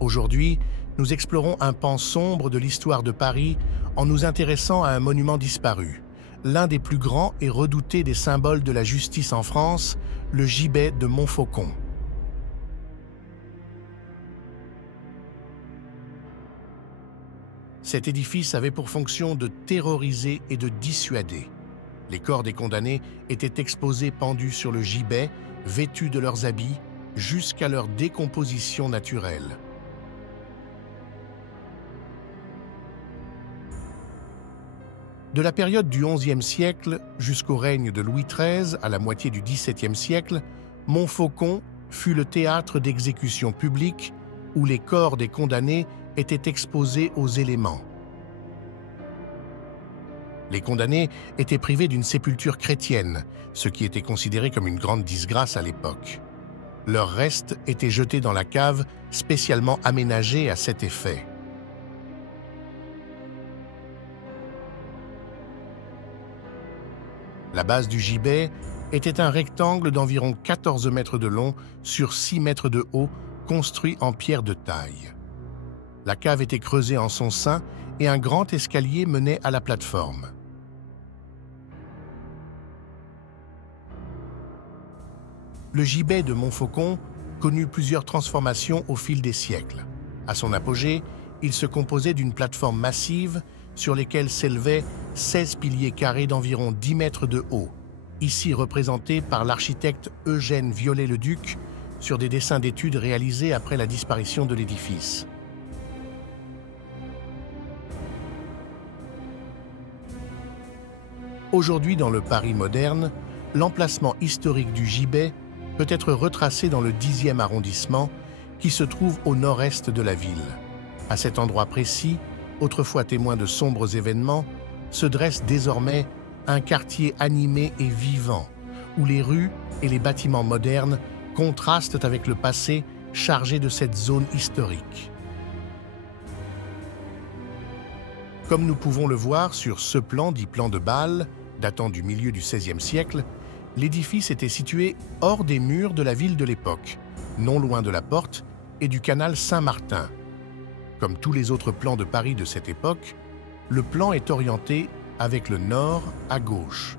Aujourd'hui, nous explorons un pan sombre de l'histoire de Paris en nous intéressant à un monument disparu, l'un des plus grands et redoutés des symboles de la justice en France, le gibet de Montfaucon. Cet édifice avait pour fonction de terroriser et de dissuader. Les corps des condamnés étaient exposés pendus sur le gibet, vêtus de leurs habits, jusqu'à leur décomposition naturelle. De la période du XIe siècle jusqu'au règne de Louis XIII, à la moitié du XVIIe siècle, Montfaucon fut le théâtre d'exécutions publiques où les corps des condamnés étaient exposés aux éléments. Les condamnés étaient privés d'une sépulture chrétienne, ce qui était considéré comme une grande disgrâce à l'époque. Leurs restes étaient jetés dans la cave spécialement aménagée à cet effet. La base du gibet était un rectangle d'environ 14 mètres de long sur 6 mètres de haut, construit en pierre de taille. La cave était creusée en son sein et un grand escalier menait à la plateforme. Le gibet de Montfaucon connut plusieurs transformations au fil des siècles. À son apogée, il se composait d'une plateforme massive sur lesquelles s'élevaient 16 piliers carrés d'environ 10 mètres de haut, ici représentés par l'architecte Eugène Viollet-le-Duc sur des dessins d'études réalisés après la disparition de l'édifice. Aujourd'hui, dans le Paris moderne, l'emplacement historique du gibet peut être retracé dans le 10e arrondissement qui se trouve au nord-est de la ville. À cet endroit précis, autrefois témoin de sombres événements, se dresse désormais un quartier animé et vivant, où les rues et les bâtiments modernes contrastent avec le passé chargé de cette zone historique. Comme nous pouvons le voir sur ce plan dit plan de Bâle, datant du milieu du XVIe siècle, l'édifice était situé hors des murs de la ville de l'époque, non loin de la porte et du canal Saint-Martin. Comme tous les autres plans de Paris de cette époque, le plan est orienté avec le nord à gauche.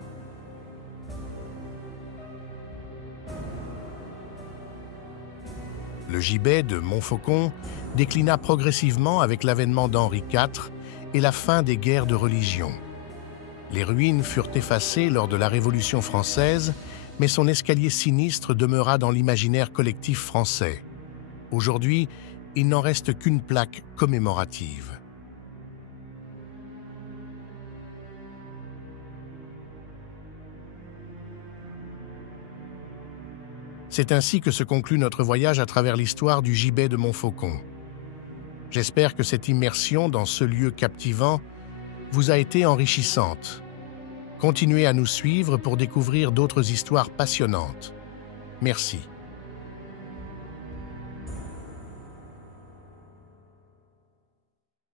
Le gibet de Montfaucon déclina progressivement avec l'avènement d'Henri IV et la fin des guerres de religion. Les ruines furent effacées lors de la Révolution française, mais son escalier sinistre demeura dans l'imaginaire collectif français. Aujourd'hui, il n'en reste qu'une plaque commémorative. C'est ainsi que se conclut notre voyage à travers l'histoire du gibet de Montfaucon. J'espère que cette immersion dans ce lieu captivant vous a été enrichissante. Continuez à nous suivre pour découvrir d'autres histoires passionnantes. Merci.